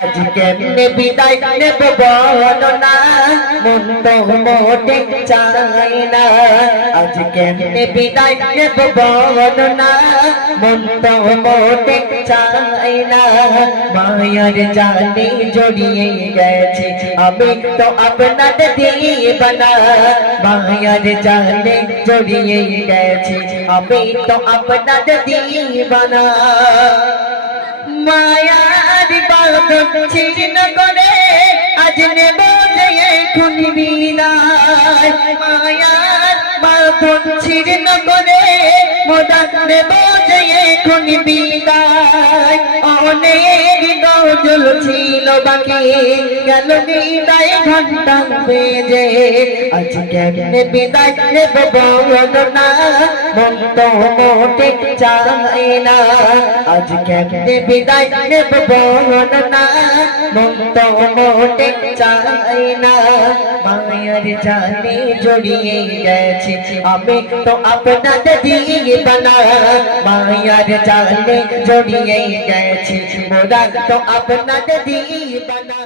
আজ কেমনে বিদায় নেব বলো না, মন তো মোটে চাই না। আজ কেমনে বিদায় নেব বলো না, মন তো মোটে চাই না। মায়ার জালে জড়িয়ে গেছি আমি তো আপনাদের দিবানা। মায়ার জালে জড়িয়ে গেছি আমি তো আপনাদের দিবানা। মায়ার বাঁধন ছিন্ন করে আজ নেব যে এখন বিদায়। মায়ার বাঁধন ছিন্ন করে মোরা নেব যে এখন বিদায়। অনেক গজল ছিল বাকি গেল বিদায় ঘন্টা বেজে। আজ কেমনে বিদায় নেব বলো না, মন তো মোটে চাই না। আজ কেমনে বিদায় নেব বলো না, মন তো মোটে চাই না। মায়ার জালে জড়িয়ে গেছি আমি তো আপনাদের দিবানা। মায়ার জালে জড়িয়ে গেছি মোরা তো আপনাদের দিবানা।